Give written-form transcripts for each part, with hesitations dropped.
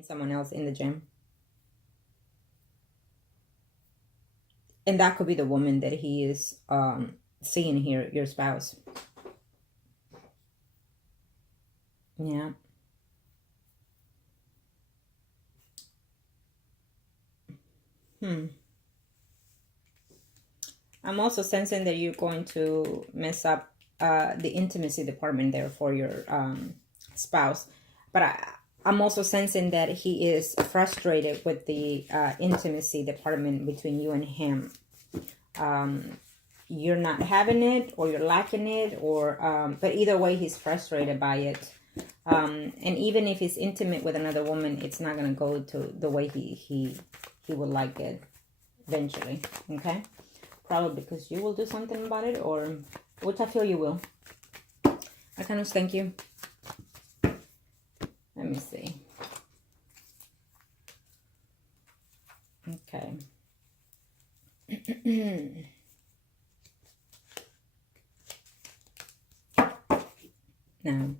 someone else in the gym. And that could be the woman that he is seeing here, your spouse. Yeah. I'm also sensing that you're going to mess up the intimacy department there for your spouse. But I'm also sensing that he is frustrated with the intimacy department between you and him. You're not having it, or you're lacking it, or but either way, he's frustrated by it. And even if he's intimate with another woman, it's not going to go to the way he would like it eventually. Okay? Probably because you will do something about it, or which I feel you will. I kind of thank you. Let me see. Okay. Now,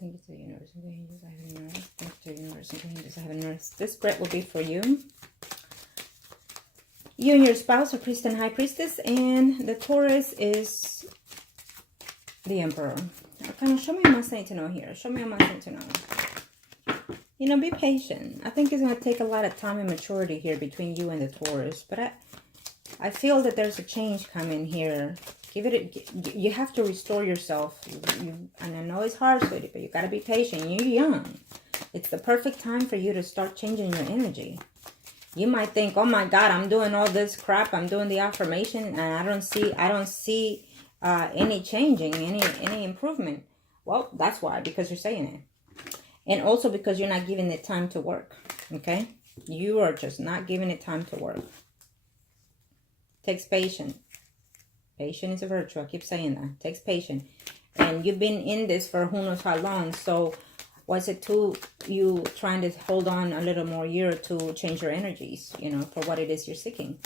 thank you to the universe and the angels. I have a nurse. Thank you to the universe and the angels. I have a nurse. This spread will be for you. You and your spouse are priest and high priestess, and the Taurus is the emperor. Okay, show me what I need to know here. Show me what I need to know. You know, be patient. I think it's going to take a lot of time and maturity here between you and the Taurus. But I feel that there's a change coming here. You have to restore yourself. And I know it's hard, sweetie, but you got to be patient. You're young. It's the perfect time for you to start changing your energy. You might think, oh my God, I'm doing all this crap. I'm doing the affirmation, and I don't see any changing, any improvement. Well, that's why, because you're saying it. And also because you're not giving it time to work. Okay? You are just not giving it time to work. Takes patience. Patience is a virtue. I keep saying that. Takes patience. And you've been in this for who knows how long. So was it to you trying to hold on a little more year to change your energies, you know, for what it is you're seeking?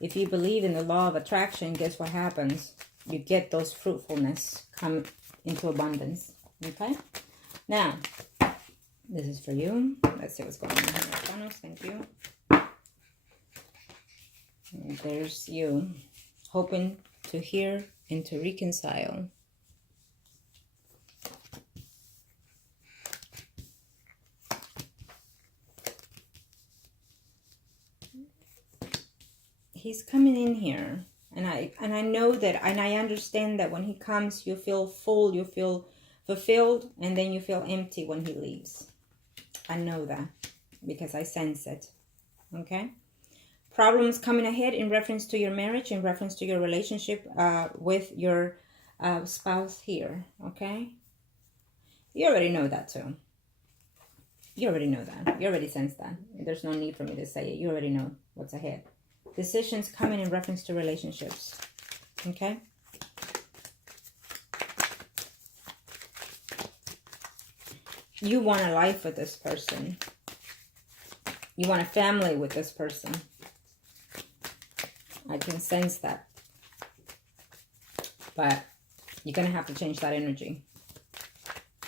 If you believe in the law of attraction, guess what happens? You get those fruitfulness come into abundance. Okay? Now, this is for you. Let's see what's going on here. Thank you. And there's you, hoping to hear and to reconcile. He's coming in here, and I know that, and I understand that when he comes, you feel full, you feel fulfilled, and then you feel empty when he leaves. I know that because I sense it. Okay? Problems coming ahead in reference to your marriage, in reference to your relationship with your spouse here. Okay? You already know that too. You already know that. You already sense that. There's no need for me to say it. You already know what's ahead. Decisions coming in reference to relationships. Okay? You want a life with this person. You want a family with this person. I can sense that. But you're going to have to change that energy.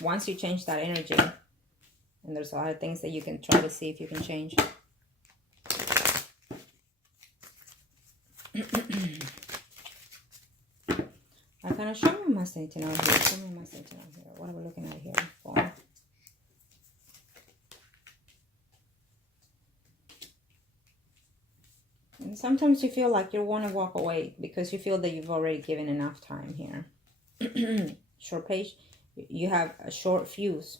Once you change that energy, and there's a lot of things that you can try to see if you can change. I kind of show me my state to know here. Show me my state to know here. What are we looking at here for? And sometimes you feel like you want to walk away because you feel that you've already given enough time here. Short page. You have a short fuse.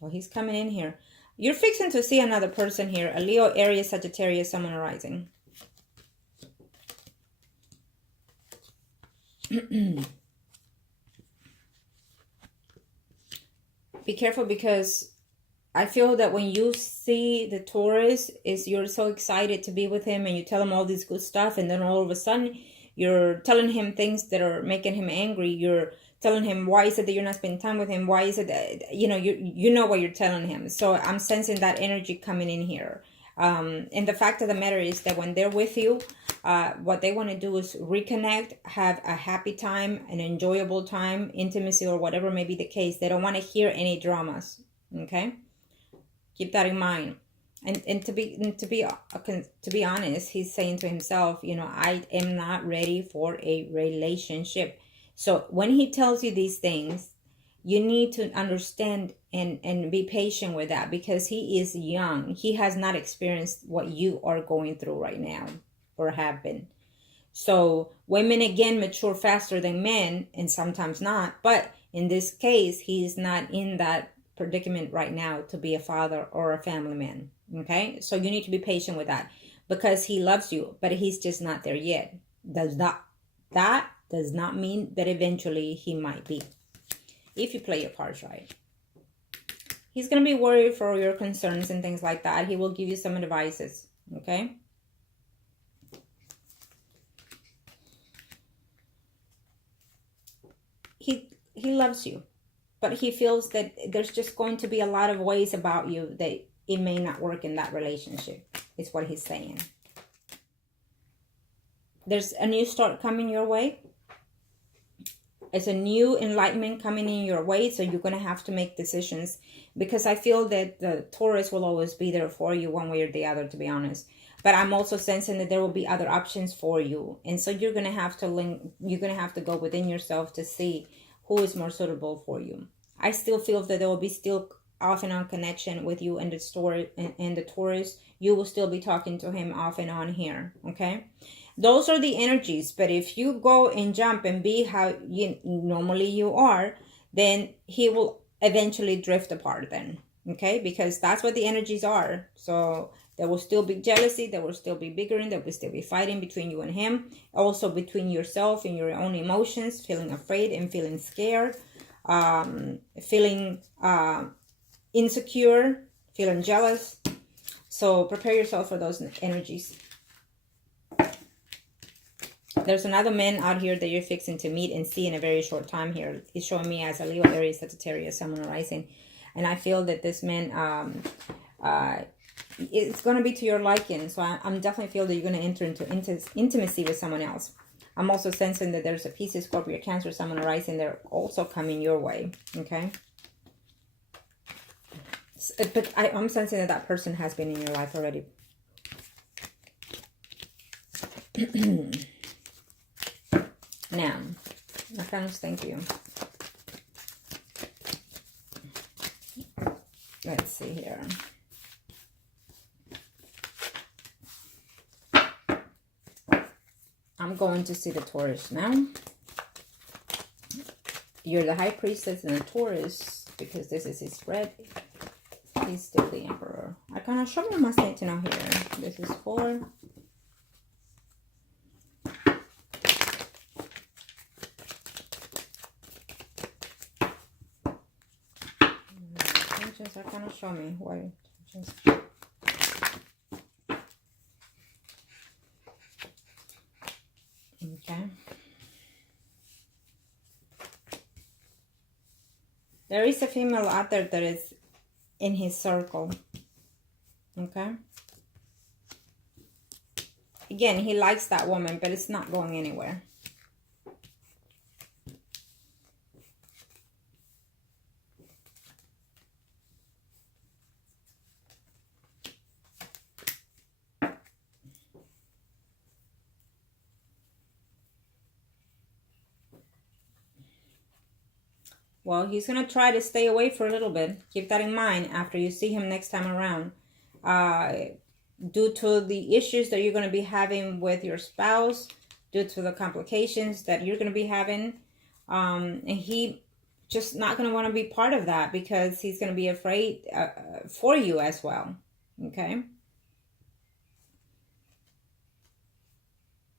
Well, he's coming in here. You're fixing to see another person here. A Leo, Aries, Sagittarius, someone arising. Be careful, because I feel that when you see the Taurus, you're so excited to be with him, and you tell him all this good stuff, and then all of a sudden you're telling him things that are making him angry. You're telling him, why is it that you're not spending time with him? Why is it that, you know what you're telling him? So I'm sensing that energy coming in here. And the fact of the matter is that when they're with you, what they want to do is reconnect, have a happy time, an enjoyable time, intimacy, or whatever may be the case. They don't want to hear any dramas. Okay, keep that in mind. And to be honest, he's saying to himself, you know, I am not ready for a relationship. So when he tells you these things, you need to understand and be patient with that, because he is young. He has not experienced what you are going through right now or have been. So women, again, mature faster than men, and sometimes not. But in this case, he's not in that predicament right now to be a father or a family man. Okay, so you need to be patient with that, because he loves you, but he's just not there yet. That does not mean that eventually he might be, if you play your cards right. He's going to be worried for your concerns and things like that. He will give you some advices. Okay, he loves you, but he feels that there's just going to be a lot of ways about you that it may not work in that relationship, is what he's saying. There's a new start coming your way. It's a new enlightenment coming in your way, so you're going to have to make decisions, because I feel that the Taurus will always be there for you one way or the other, to be honest. But I'm also sensing that there will be other options for you, and so you're going to have to go within yourself to see who is more suitable for you. I still feel that there will be still off and on connection with you and the Taurus. You will still be talking to him off and on here. Okay, those are the energies. But if you go and jump and be how you normally you are, then he will eventually drift apart then. Okay, because that's what the energies are. So there will still be jealousy, there will still be bickering, there will still be fighting between you and him. Also between yourself and your own emotions, feeling afraid and feeling scared, feeling insecure, feeling jealous. So prepare yourself for those energies. There's another man out here that you're fixing to meet and see in a very short time here. He's showing me as a Leo, Aries, Sagittarius, Sun, Moon, Rising. And I feel that this man, it's going to be to your liking. So I'm definitely feel that you're going to enter into intimacy with someone else. I'm also sensing that there's a Pisces, Scorpio, Cancer, Sun, Moon, Rising. They're also coming your way. Okay. But I'm sensing that that person has been in your life already. Now, Arcanos, thank you. Let's see here. I'm going to see the Taurus now. You're the High Priestess and the Taurus, because this is his spread. He's still the Emperor. I kind of show me my state to know here. This is 4. Are kind of show me what just okay. There is a female out there that is in his circle. Okay. Again, he likes that woman, but it's not going anywhere. Well, he's going to try to stay away for a little bit. Keep that in mind after you see him next time around. Due to the issues that you're going to be having with your spouse, due to the complications that you're going to be having, and he just not going to want to be part of that, because he's going to be afraid for you as well. Okay?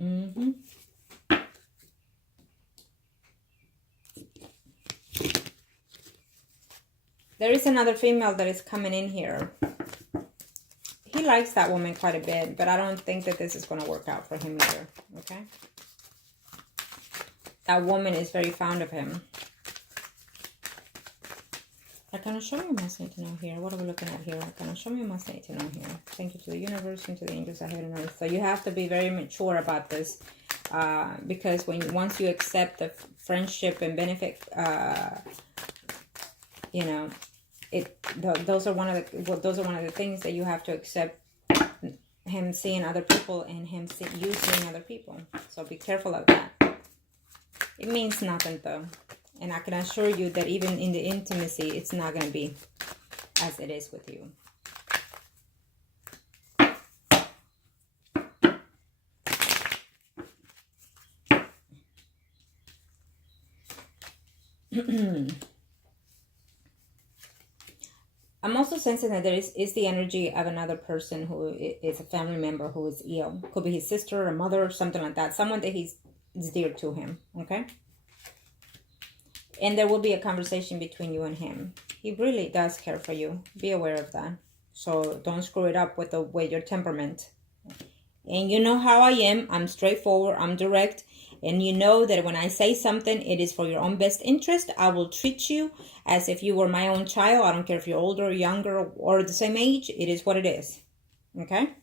Mm-hmm. There is another female that is coming in here. He likes that woman quite a bit, but I don't think that this is going to work out for him either. Okay? That woman is very fond of him. Arcana, show me a message to know here. What are we looking at here? Arcana, show me a message to know here. Thank you to the universe and to the angels ahead and earth. So you have to be very mature about this, because once you accept the friendship and benefit, you know, those are one of the things that you have to accept. Him seeing other people and you seeing other people. So be careful of that. It means nothing though. And I can assure you that even in the intimacy, it's not going to be as it is with you. I'm also sensing that there is the energy of another person who is a family member who is ill. Could be his sister or mother or something like that. Someone that is dear to him, okay? And there will be a conversation between you and him. He really does care for you. Be aware of that. So don't screw it up with your temperament. And you know how I am. I'm straightforward. I'm direct. And you know that when I say something, it is for your own best interest. I will treat you as if you were my own child. I don't care if you're older or younger or the same age. It is what it is. Okay?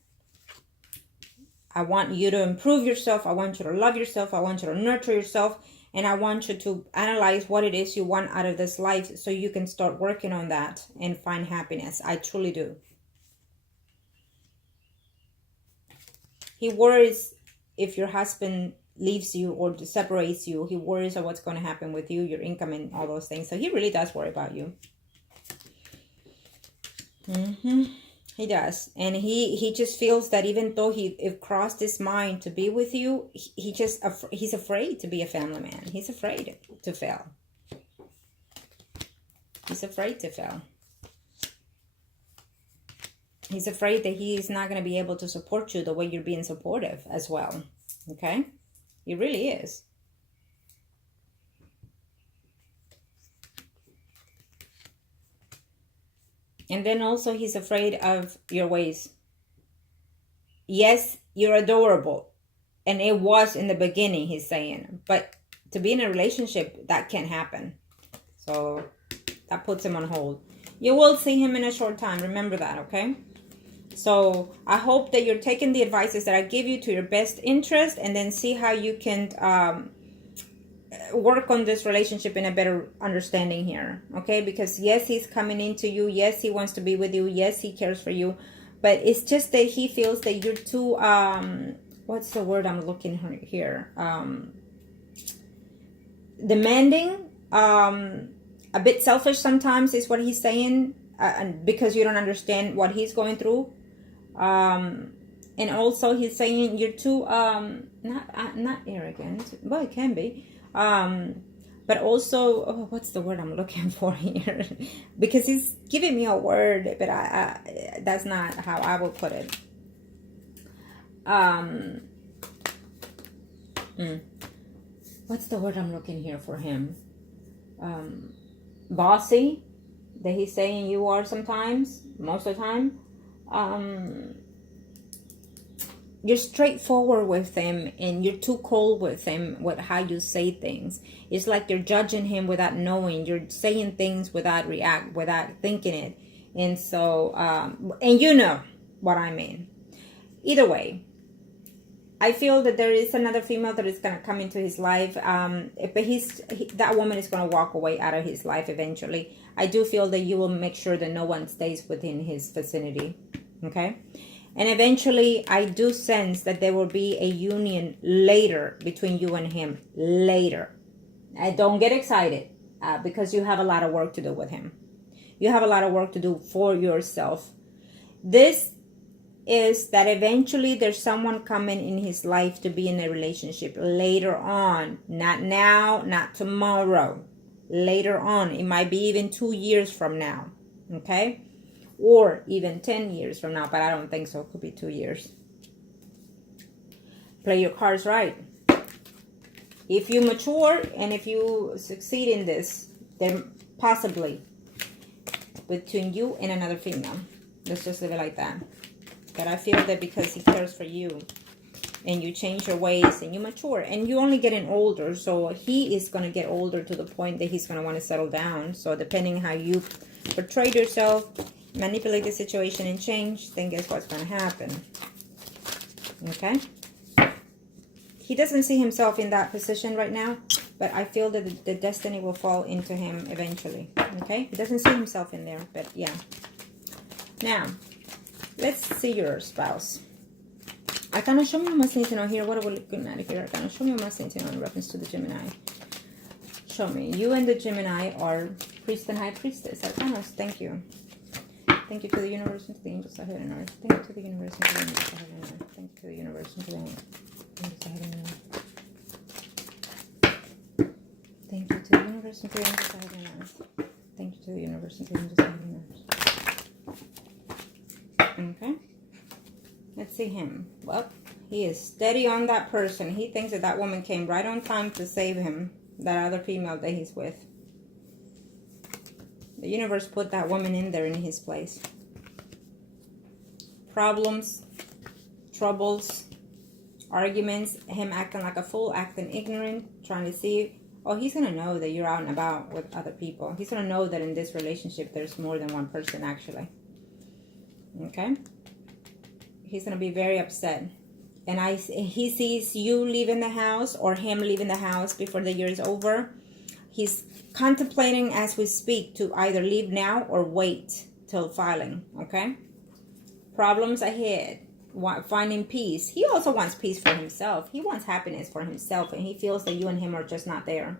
I want you to improve yourself. I want you to love yourself. I want you to nurture yourself. And I want you to analyze what it is you want out of this life so you can start working on that and find happiness. I truly do. He worries if your husband leaves you or separates you. He worries of what's going to happen with you, your income, and all those things. So he really does worry about you. He does. And he just feels that even though it crossed his mind to be with you, he's afraid to be a family man. He's afraid to fail. He's afraid to fail. He's afraid that he is not going to be able to support you the way you're being supportive as well. Okay? He really is. And then also he's afraid of your ways. Yes, you're adorable. And it was in the beginning, he's saying. But to be in a relationship, that can't happen. So that puts him on hold. You will see him in a short time. Remember that, okay? So I hope that you're taking the advices that I give you to your best interest, and then see how you can work on this relationship in a better understanding here. Okay? Because yes, he's coming into you. Yes, he wants to be with you. Yes, he cares for you. But it's just that he feels that you're too, what's the word I'm looking here? Demanding, a bit selfish sometimes is what he's saying, and because you don't understand what he's going through. And also he's saying you're too, not arrogant, well, it can be, but also, what's the word I'm looking for here? Because he's giving me a word, but I that's not how I would put it. What's the word I'm looking here for him? Bossy, that he's saying you are sometimes, most of the time. You're straightforward with him, and you're too cold with him with how you say things. It's like you're judging him without knowing. You're saying things without thinking it. And so, and you know what I mean. Either way, I feel that there is another female that is going to come into his life. But that woman is going to walk away out of his life eventually. I do feel that you will make sure that no one stays within his vicinity. Okay? And eventually, I do sense that there will be a union later between you and him. Later. Don't get excited because you have a lot of work to do with him. You have a lot of work to do for yourself. This is that eventually there's someone coming in his life to be in a relationship later on. Not now, not tomorrow. Later on. It might be even 2 years from now. Okay? Or even 10 years from now, but I don't think so. It could be 2 years. Play your cards right. If you mature and if you succeed in this, then possibly between you and another female. Let's just leave it like that. But I feel that because he cares for you, and you change your ways and you mature, and you're only getting older. So he is going to get older to the point that he's going to want to settle down. So depending how you portray yourself, manipulate the situation and change, then guess what's going to happen? Okay? He doesn't see himself in that position right now, but I feel that the destiny will fall into him eventually. Okay? He doesn't see himself in there, but yeah. Now, let's see your spouse. Arcana, show me what must need to know here. What are we looking at here? Arcana, show me what must need to know in reference to the Gemini. Show me. You and the Gemini are priest and high priestess. Arcanas, thank you. Thank you to the universe and to the angels ahead and earth. Thank you to the universe and to the angels ahead and earth. Thank you to the universe and to the angels ahead and earth. Thank you to the universe and to the angels ahead and earth. Thank you to the universe and to the angels ahead and earth. Okay. Let's see him. Well, he is steady on that person. He thinks that that woman came right on time to save him. That other female that he's with. The universe put that woman in there in his place. Problems, troubles, arguments, him acting like a fool, acting ignorant, trying to see. Oh, he's going to know that you're out and about with other people. He's going to know that in this relationship there's more than one person actually. Okay? He's going to be very upset. And he sees you leaving the house or him leaving the house before the year is over. He's contemplating as we speak to either leave now or wait till filing. Okay? Problems ahead. Finding peace. He also wants peace for himself. He wants happiness for himself. And he feels that you and him are just not there.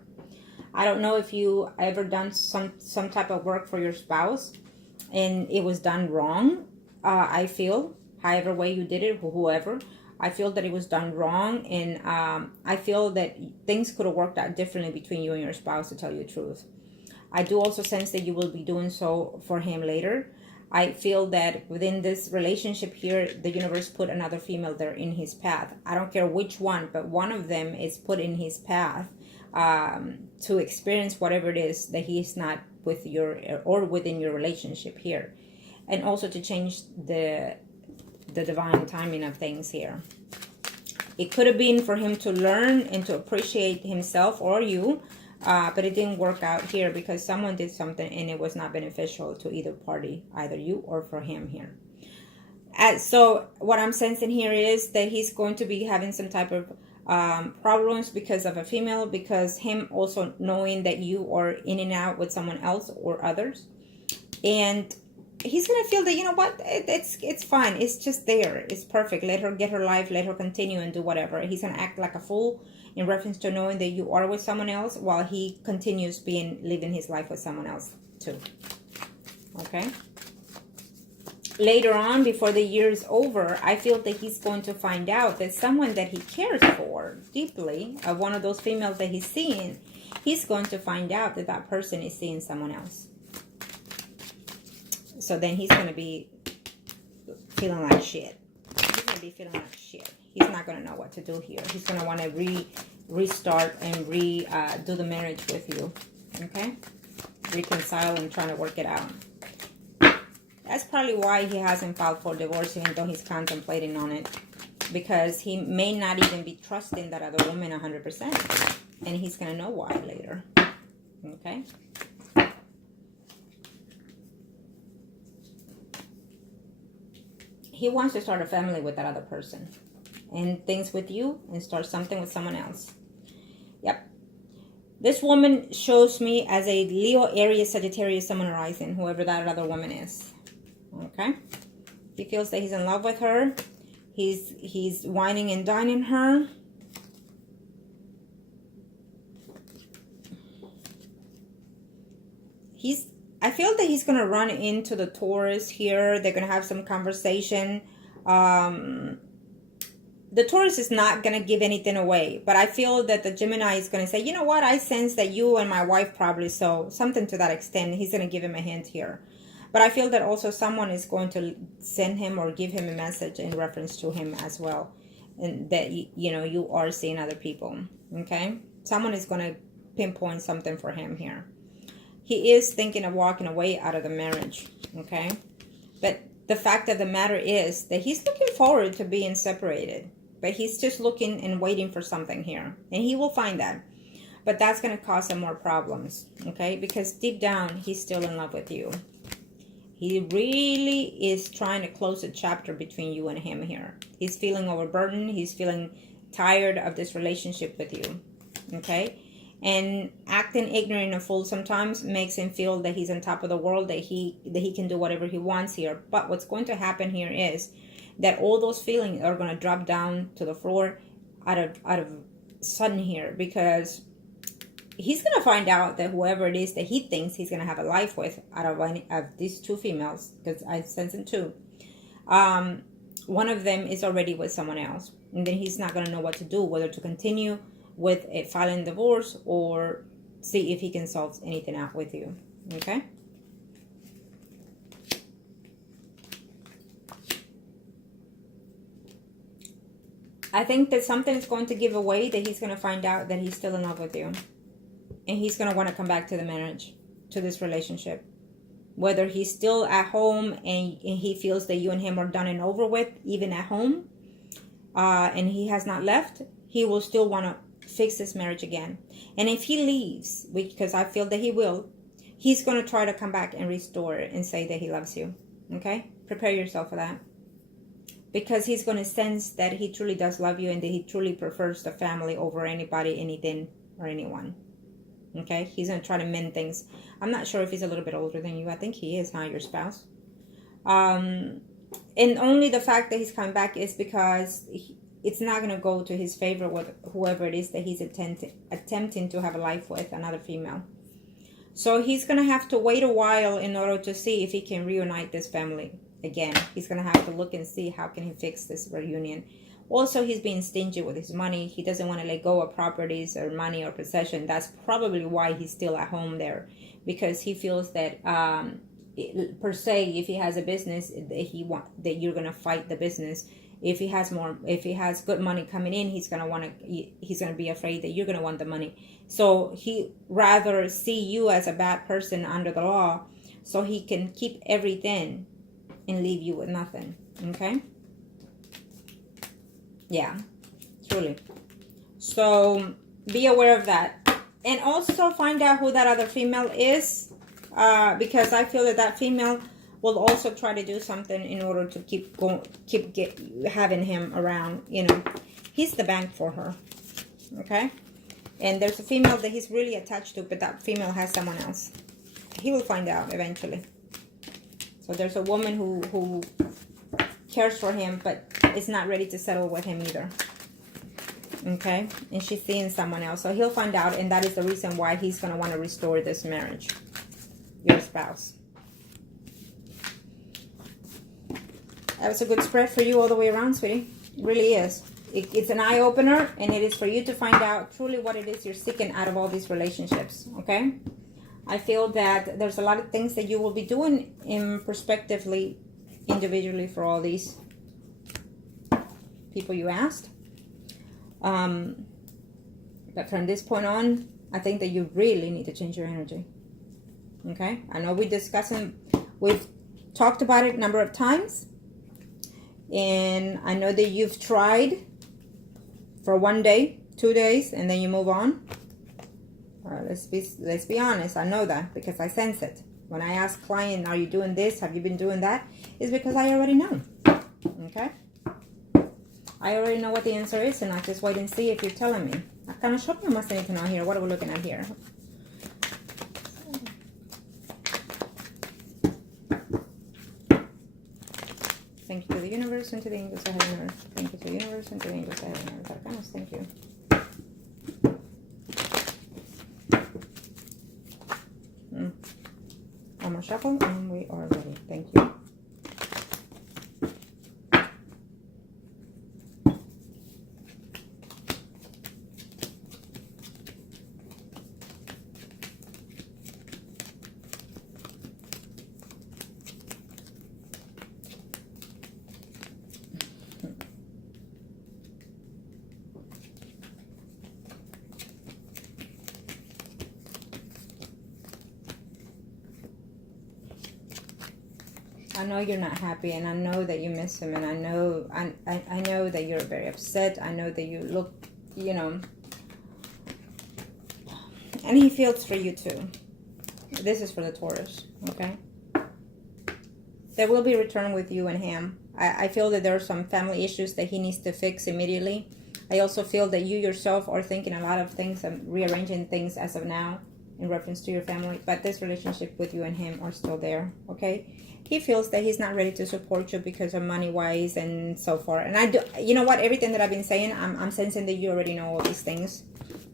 I don't know if you ever done some type of work for your spouse and it was done wrong. I feel, however way you did it, whoever, I feel that it was done wrong, and I feel that things could have worked out differently between you and your spouse, to tell you the truth. I do also sense that you will be doing so for him later. I feel that within this relationship here, the universe put another female there in his path. I don't care which one, but one of them is put in his path to experience whatever it is that he's not with your, or within your relationship here. And also to change the divine timing of things here. It could have been for him to learn and to appreciate himself or you, but it didn't work out here because someone did something and it was not beneficial to either party, either you or for him here. So what I'm sensing here is that he's going to be having some type of problems because of a female, because him also knowing that you are in and out with someone else or others. And he's going to feel that, you know what, it's fine. It's just there. It's perfect. Let her get her life. Let her continue and do whatever. He's going to act like a fool in reference to knowing that you are with someone else while he continues living his life with someone else too. Okay. Later on, before the year is over, I feel that he's going to find out that someone that he cares for deeply, one of those females that he's seeing, he's going to find out that that person is seeing someone else. So then he's going to be feeling like shit. He's going to be feeling like shit. He's not going to know what to do here. He's going to want to restart and do the marriage with you. Okay? Reconcile and trying to work it out. That's probably why he hasn't filed for divorce, even though he's contemplating on it. Because he may not even be trusting that other woman 100%. And he's going to know why later. Okay? He wants to start a family with that other person. And things with you and start something with someone else. Yep. This woman shows me as a Leo, Aries, Sagittarius, Sun, and Rising, whoever that other woman is. Okay? He feels that he's in love with her. He's whining and dining her. I feel that he's going to run into the Taurus here. They're going to have some conversation. The Taurus is not going to give anything away. But I feel that the Gemini is going to say, you know what? I sense that you and my wife probably so. Something to that extent. He's going to give him a hint here. But I feel that also someone is going to send him or give him a message in reference to him as well. And that, you know, you are seeing other people. Okay? Someone is going to pinpoint something for him here. He is thinking of walking away out of the marriage, okay? But the fact of the matter is that he's looking forward to being separated. but he's just looking and waiting for something here, and he will find that. But that's going to cause him more problems, okay? Because deep down, he's still in love with you. He really is trying to close a chapter between you and him here. He's feeling overburdened. He's feeling tired of this relationship with you, okay? And acting ignorant and fool sometimes makes him feel that he's on top of the world, that he can do whatever he wants here. But what's going to happen here is that all those feelings are going to drop down to the floor out of sudden here, because he's going to find out that whoever it is that he thinks he's going to have a life with out of these two females, because I sense in two, one of them is already with someone else. And then he's not going to know what to do, whether to continue with a filing divorce or see if he can solve anything out with you. Okay? I think that something is going to give away, that he's going to find out that he's still in love with you. And he's going to want to come back to the marriage, to this relationship. Whether he's still at home and he feels that you and him are done and over with, even at home, and he has not left, he will still want to fix this marriage again. And if he leaves, because I feel that he will, he's going to try to come back and restore it and say that he loves you. Okay? Prepare yourself for that. Because he's going to sense that he truly does love you and that he truly prefers the family over anybody, anything, or anyone. Okay? He's going to try to mend things. I'm not sure if he's a little bit older than you. I think he is, huh? Your spouse. And only the fact that he's coming back is because it's not going to go to his favor with whoever it is that he's attempting to have a life with, another female. So he's going to have to wait a while in order to see if he can reunite this family again. He's going to have to look and see how can he fix this reunion. Also, he's being stingy with his money. He doesn't want to let go of properties or money or possession. That's probably why he's still at home there, because he feels that per se, if he has a business, that you're going to fight the business. If he has good money coming in, he's going to be afraid that you're going to want the money. So he rather see you as a bad person under the law, so he can keep everything and leave you with nothing. Okay? Yeah, truly. So be aware of that. And also find out who that other female is, because I feel that female will also try to do something in order to keep having him around. You know, he's the bank for her. Okay? And there's a female that he's really attached to, but that female has someone else. He will find out eventually. So there's a woman who cares for him, but is not ready to settle with him either. Okay? And she's seeing someone else. So he'll find out, and that is the reason why he's going to want to restore this marriage. Your spouse. That was a good spread for you all the way around, sweetie. It really is. It's an eye-opener, and it is for you to find out truly what it is you're seeking out of all these relationships. Okay? I feel that there's a lot of things that you will be doing prospectively, individually, for all these people you asked. But from this point on, I think that you really need to change your energy. Okay? I know we've talked about it a number of times. And I know that you've tried for 1 day, 2 days, and then you move on. Let's be honest. I know that because I sense it. When I ask client, are you doing this? Have you been doing that? It's because I already know. Okay? I already know what the answer is, and I just wait and see if you're telling me. I kind of showed you must need to know here. What are we looking at here? Thank you to the universe and to the angels of heaven and earth. Thank you to the universe and to the angels of heaven and earth. Arcanos, thank you. One more shuffle and we are ready. Thank you. I know you're not happy, and I know that you miss him, and I know that you're very upset. I know that you look, you know, and he feels for you too. This is for the Taurus, okay? There will be a return with you and him. I feel that there are some family issues that he needs to fix immediately. I also feel that you yourself are thinking a lot of things and rearranging things as of now in reference to your family. But this relationship with you and him are still there, okay? He feels that he's not ready to support you because of money-wise and so forth. And I do, you know what? Everything that I've been saying, I'm sensing that you already know all these things.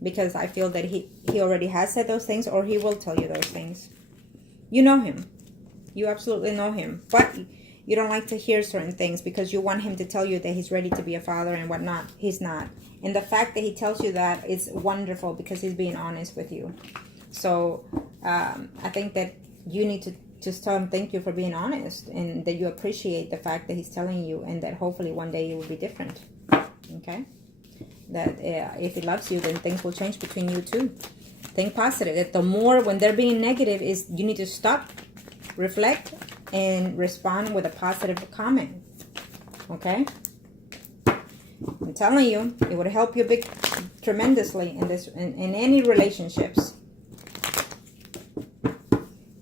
Because I feel that he already has said those things, or he will tell you those things. You know him. You absolutely know him. But you don't like to hear certain things because you want him to tell you that he's ready to be a father and whatnot. He's not. And the fact that he tells you that is wonderful because he's being honest with you. So I think that you need to just tell him thank you for being honest, and that you appreciate the fact that he's telling you, and that hopefully one day it will be different. Okay? That if he loves you, then things will change between you two. Think positive. That the more when they're being negative is you need to stop, reflect, and respond with a positive comment. Okay? I'm telling you, it would help you tremendously in this in any relationships.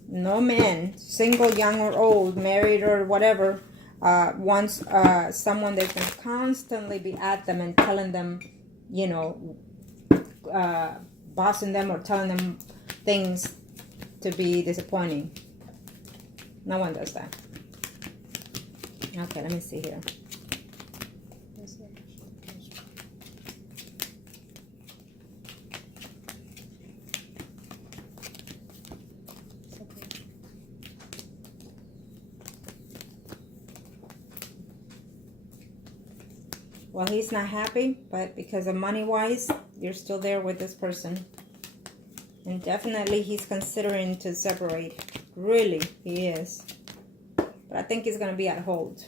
No man, single, young or old, married or whatever, wants someone that can constantly be at them and telling them, you know, bossing them or telling them things to be disappointing. No one does that. Okay, let me see here. Well, he's not happy, but because of money-wise, you're still there with this person. And definitely he's considering to separate. Really, he is. But I think he's going to be at hold.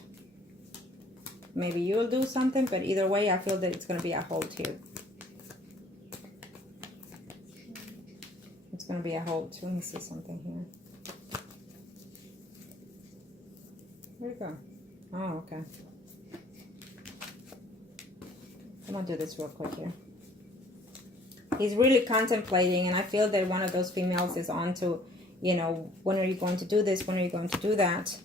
Maybe you'll do something, but either way, I feel that it's going to be at hold here. It's going to be at hold. Let me see something here. Where'd it go? Oh, okay. I'm going to do this real quick here. He's really contemplating, and I feel that one of those females is on to, you know, when are you going to do this? When are you going to do that?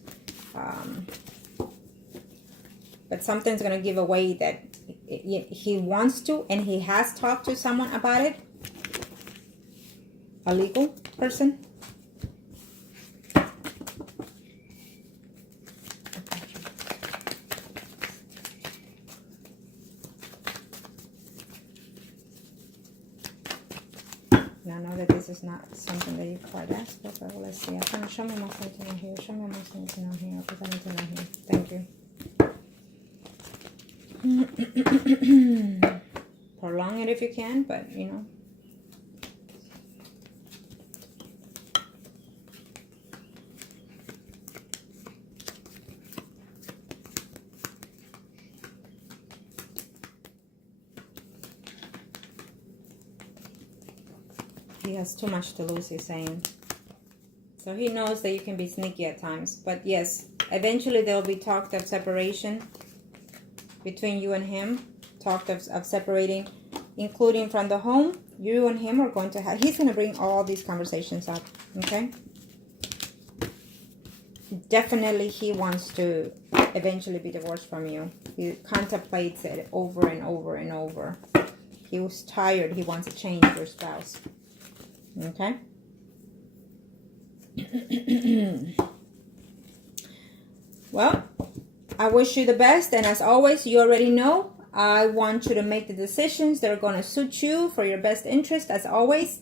But something's going to give away that he wants to, and he has talked to someone about it. A legal person. I know that this is not something that you quite asked for, but let's see. Show me more sentinel here. Show me more sentinel here, because I need to know here. Thank you. Prolong it if you can, but you know. He has too much to lose, he's saying. So he knows that you can be sneaky at times. But yes, eventually there will be talk of separation between you and him. Talk of separating, including from the home. You and him are going to have... He's going to bring all these conversations up. Okay? Definitely he wants to eventually be divorced from you. He contemplates it over and over and over. He was tired. He wants to change your spouse. Okay. Well, I wish you the best, and as always, you already know, I want you to make the decisions that are going to suit you for your best interest. As always,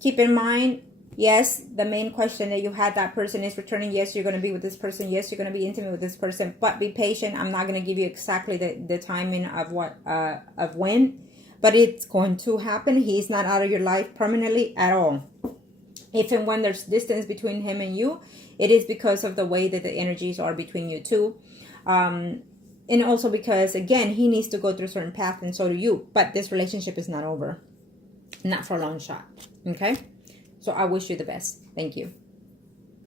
keep in mind, yes, the main question that you had, that person is returning. Yes, you're going to be with this person. Yes, you're going to be intimate with this person, but be patient. I'm not going to give you exactly the timing of what of when. But it's going to happen. He's not out of your life permanently at all. If and when there's distance between him and you, it is because of the way that the energies are between you two. And also because, again, he needs to go through a certain path, and so do you. But this relationship is not over. Not for a long shot. Okay? So I wish you the best. Thank you.